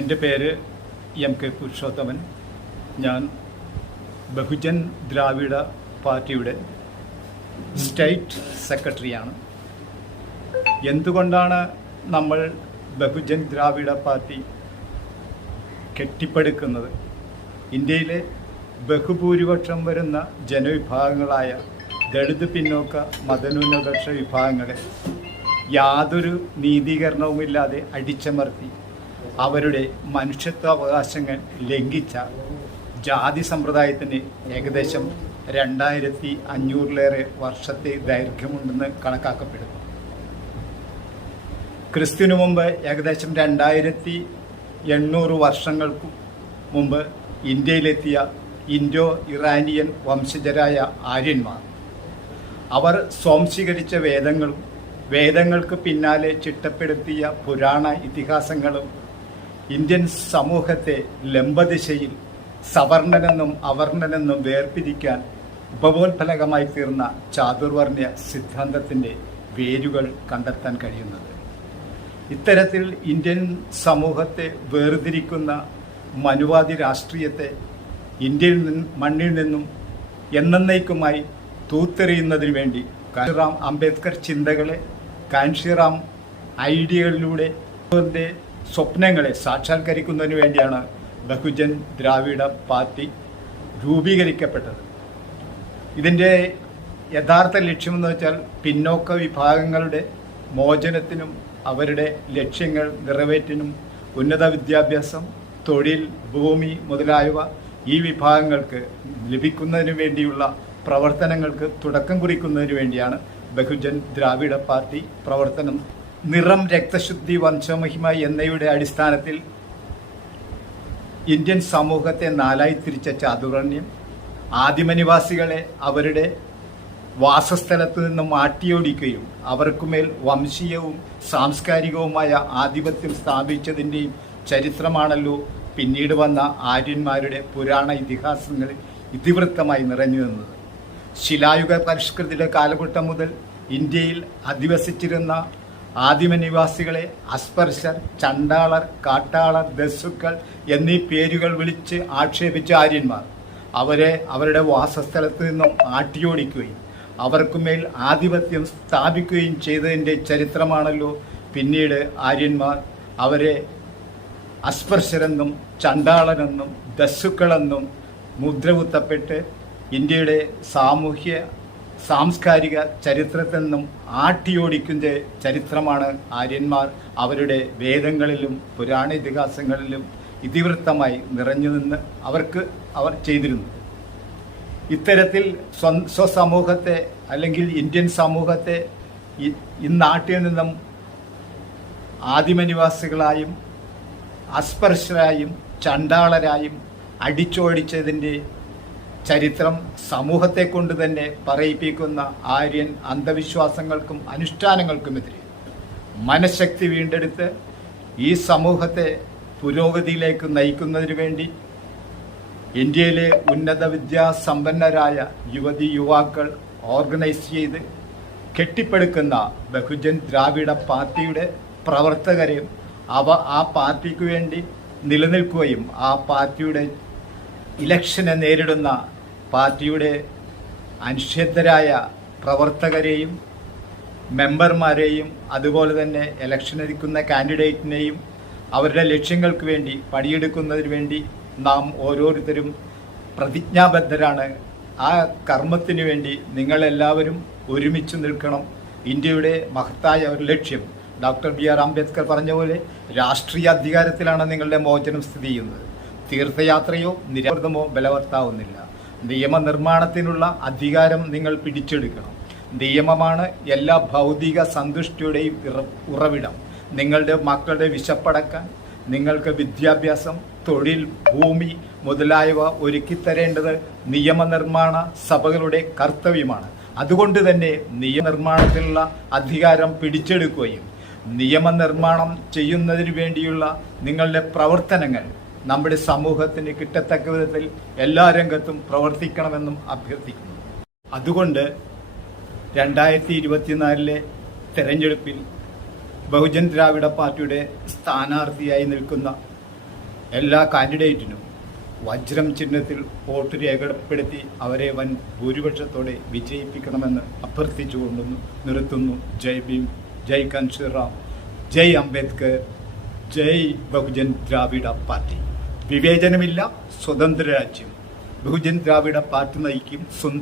എൻ്റെ പേര് എം.കെ. പുരുഷോത്തമൻ. ഞാൻ ബഹുജൻ ദ്രാവിഡ പാർട്ടിയുടെ സ്റ്റേറ്റ് സെക്രട്ടറിയാണ്. എന്തുകൊണ്ടാണ് നമ്മൾ ബഹുജൻ ദ്രാവിഡ പാർട്ടി കെട്ടിപ്പടുക്കുന്നത്? ഇന്ത്യയിലെ ബഹുഭൂരിപക്ഷം വരുന്ന ജനവിഭാഗങ്ങളായ ദളിത് പിന്നോക്ക മതന്യൂനപക്ഷ വിഭാഗങ്ങളെ യാതൊരു നീതീകരണവുമില്ലാതെ അടിച്ചമർത്തി അവരുടെ മനുഷ്യത്വാവകാശങ്ങൾ ലംഘിച്ച ജാതി സമ്പ്രദായത്തിന് ഏകദേശം 2500-ലേറെ വർഷത്തെ ദൈർഘ്യമുണ്ടെന്ന് കണക്കാക്കപ്പെടുന്നു. ക്രിസ്തുവിനു മുമ്പ് ഏകദേശം 2800 വർഷങ്ങൾക്ക് മുമ്പ് ഇന്ത്യയിലെത്തിയ ഇൻഡോ ഇറാനിയൻ വംശജരായ ആര്യന്മാർ അവർ സ്വാംശീകരിച്ച വേദങ്ങൾക്ക് പിന്നാലെ ചിട്ടപ്പെടുത്തിയ പുരാണ ഇതിഹാസങ്ങളും ഇന്ത്യൻ സമൂഹത്തെ ലംബദിശയിൽ സവർണനെന്നും അവർണനെന്നും വേർപിരിക്കാൻ ഉപബോധഫലകമായി തീർന്ന ചാതുർവർണ്ണ്യ സിദ്ധാന്തത്തിൻ്റെ വേരുകൾ കണ്ടെത്താൻ കഴിയുന്നത്. ഇത്തരത്തിൽ ഇന്ത്യൻ സമൂഹത്തെ വേർതിരിക്കുന്ന മനുവാദി രാഷ്ട്രീയത്തെ ഇന്ത്യയിൽ മണ്ണിൽ നിന്നും എന്നേക്കുമായി തൂത്തെറിയുന്നതിനു വേണ്ടി കാൻഷിറാം അംബേദ്കർ ചിന്തകളെ, കാൻഷിറാം ഐഡിയകളിലൂടെ സ്വപ്നങ്ങളെ സാക്ഷാത്കരിക്കുന്നതിന് വേണ്ടിയാണ് ബഹുജൻ ദ്രാവിഡ പാർട്ടി രൂപീകരിക്കപ്പെട്ടത്. ഇതിൻ്റെ യഥാർത്ഥ ലക്ഷ്യമെന്ന് വെച്ചാൽ പിന്നോക്ക വിഭാഗങ്ങളുടെ മോചനത്തിനും അവരുടെ ലക്ഷ്യങ്ങൾ നിറവേറ്റിനും ഉന്നത വിദ്യാഭ്യാസം, തൊഴിൽ, ഭൂമി മുതലായവ ഈ വിഭാഗങ്ങൾക്ക് ലഭിക്കുന്നതിനു വേണ്ടിയുള്ള പ്രവർത്തനങ്ങൾക്ക് തുടക്കം കുറിക്കുന്നതിന് വേണ്ടിയാണ് ബഹുജൻ ദ്രാവിഡ പാർട്ടി പ്രവർത്തനം. നിറം, രക്തശുദ്ധി, വംശമഹിമ എന്നിവയുടെ അടിസ്ഥാനത്തിൽ ഇന്ത്യൻ സമൂഹത്തെ 4ആയി തിരിച്ച ചാതുർവർണ്ണ്യം ആദിമനിവാസികളെ അവരുടെ വാസസ്ഥലത്ത് നിന്നും മാറ്റിയോടിക്കുകയും അവർക്കുമേൽ വംശീയവും സാംസ്കാരികവുമായ ആധിപത്യം സ്ഥാപിച്ചതിൻ്റെയും ചരിത്രമാണല്ലോ പിന്നീട് വന്ന ആര്യന്മാരുടെ പുരാണ ഇതിഹാസങ്ങളിൽ ഇതിവൃത്തമായി നിറഞ്ഞു നിന്നത്. ശിലായുഗ പരിഷ്കൃതിയുടെ കാലഘട്ടം മുതൽ ഇന്ത്യയിൽ അധിവസിച്ചിരുന്ന ആദിമനിവാസികളെ അസ്പർശർ, ചണ്ടാളർ, കാട്ടാളർ, ദസ്സുക്കൾ എന്നീ പേരുകൾ വിളിച്ച് ആക്ഷേപിച്ച ആര്യന്മാർ അവരെ അവരുടെ വാസസ്ഥലത്ത് നിന്നും ആട്ടിയോടിക്കുകയും അവർക്കുമേൽ ആധിപത്യം സ്ഥാപിക്കുകയും ചെയ്തതിൻ്റെ ചരിത്രമാണല്ലോ പിന്നീട് ആര്യന്മാർ അവരെ അസ്പർശരെന്നും ചണ്ടാളരെന്നും ദസ്സുക്കളെന്നും മുദ്രകുത്തപ്പെട്ട് ഇന്ത്യയുടെ സാംസ്കാരിക ചരിത്രത്തിൽ നിന്നും ആട്ടിയോടിക്കുന്ന ചരിത്രമാണ് ആര്യന്മാർ അവരുടെ വേദങ്ങളിലും പുരാണ ഇതിഹാസങ്ങളിലും ഇതിവൃത്തമായി നിറഞ്ഞു നിന്ന് അവർ ചെയ്തിരുന്നു. ഇത്തരത്തിൽ സ്വസമൂഹത്തെ അല്ലെങ്കിൽ ഇന്ത്യൻ സമൂഹത്തെ ഇന്നാട്ടിൽ നിന്നും ആദിമനിവാസികളായും അസ്പർശരായും ചണ്ടാളരായും അടിച്ചോടിച്ചതിൻ്റെ ചരിത്രം സമൂഹത്തെ കൊണ്ട് തന്നെ പറയിപ്പിക്കുന്ന ആര്യൻ അന്ധവിശ്വാസങ്ങൾക്കും അനുഷ്ഠാനങ്ങൾക്കുമെതിരെ മനഃശക്തി വീണ്ടെടുത്ത് ഈ സമൂഹത്തെ പുരോഗതിയിലേക്ക് നയിക്കുന്നതിന് വേണ്ടി ഇന്ത്യയിലെ ഉന്നത വിദ്യാസമ്പന്നരായ യുവതി യുവാക്കൾ ഓർഗനൈസ് ചെയ്ത് കെട്ടിപ്പടുക്കുന്ന ബഹുജൻ ദ്രാവിഡ പാർട്ടിയുടെ പ്രവർത്തകരെയും ആ പാർട്ടിക്ക് വേണ്ടി നിലനിൽക്കുകയും ആ പാർട്ടിയുടെ ഇലക്ഷനെ നേരിടുന്ന പാർട്ടിയുടെ അനിശ്ചിതരായ പ്രവർത്തകരെയും മെമ്പർമാരെയും അതുപോലെ തന്നെ ഇലക്ഷനടിക്കുന്ന കാൻഡിഡേറ്റിനെയും അവരുടെ ലക്ഷ്യങ്ങൾക്ക് വേണ്ടി പണിയെടുക്കുന്നതിന് വേണ്ടി നാം ഓരോരുത്തരും പ്രതിജ്ഞാബദ്ധരാണ്. ആ കർമ്മത്തിനു വേണ്ടി നിങ്ങളെല്ലാവരും ഒരുമിച്ച് നിൽക്കണം. ഇന്ത്യയുടെ മഹത്തായ ഒരു ലക്ഷ്യം ഡോക്ടർ ബി.ആർ. അംബേദ്കർ പറഞ്ഞ പോലെ രാഷ്ട്രീയ അധികാരത്തിലാണ് നിങ്ങളുടെ മോചനം സ്ഥിതി ചെയ്യുന്നത്. തീർത്ഥയാത്രയോ നിരവധമോ ബലവത്താവുന്നില്ല. നിയമനിർമ്മാണത്തിനുള്ള അധികാരം നിങ്ങൾ പിടിച്ചെടുക്കണം. നിയമമാണ് എല്ലാ ഭൗതിക സന്തുഷ്ടിയുടെയും ഉറവിടം. നിങ്ങളുടെ മക്കളുടെ വിശപ്പടക്കാൻ നിങ്ങൾക്ക് വിദ്യാഭ്യാസം, തൊഴിൽ, ഭൂമി മുതലായവ ഒരുക്കിത്തരേണ്ടത് നിയമനിർമ്മാണ സഭകളുടെ കർത്തവ്യമാണ്. അതുകൊണ്ട് തന്നെ നിയമനിർമ്മാണത്തിനുള്ള അധികാരം പിടിച്ചെടുക്കുകയും നിയമനിർമ്മാണം ചെയ്യുന്നതിന് വേണ്ടിയുള്ള നിങ്ങളുടെ പ്രവർത്തനങ്ങൾ നമ്മുടെ സമൂഹത്തിന് കിട്ടത്തക്ക വിധത്തിൽ എല്ലാ രംഗത്തും പ്രവർത്തിക്കണമെന്നും അഭ്യർത്ഥിക്കുന്നു. അതുകൊണ്ട് 2024 തെരഞ്ഞെടുപ്പിൽ ബഹുജൻ ദ്രാവിഡ പാർട്ടിയുടെ സ്ഥാനാർത്ഥിയായി നിൽക്കുന്ന എല്ലാ കാൻഡിഡേറ്റിനും വജ്രം ചിഹ്നത്തിൽ വോട്ട് രേഖപ്പെടുത്തി അവരെ വൻ ഭൂരിപക്ഷത്തോടെ വിജയിപ്പിക്കണമെന്ന് അഭ്യർത്ഥിച്ചുകൊണ്ട് നിർത്തുന്നു. ജയ് ഭീം, ജയ് കാൻഷീറാം, ജയ് അംബേദ്കർ, ജയ് ബഹുജൻ ദ്രാവിഡ പാർട്ടി. വിവേചനമില്ല, സ്വതന്ത്ര രാജ്യം. ബഹുജൻ ദ്രാവിഡ പാർട്ടി നയിക്കും സുന്ദര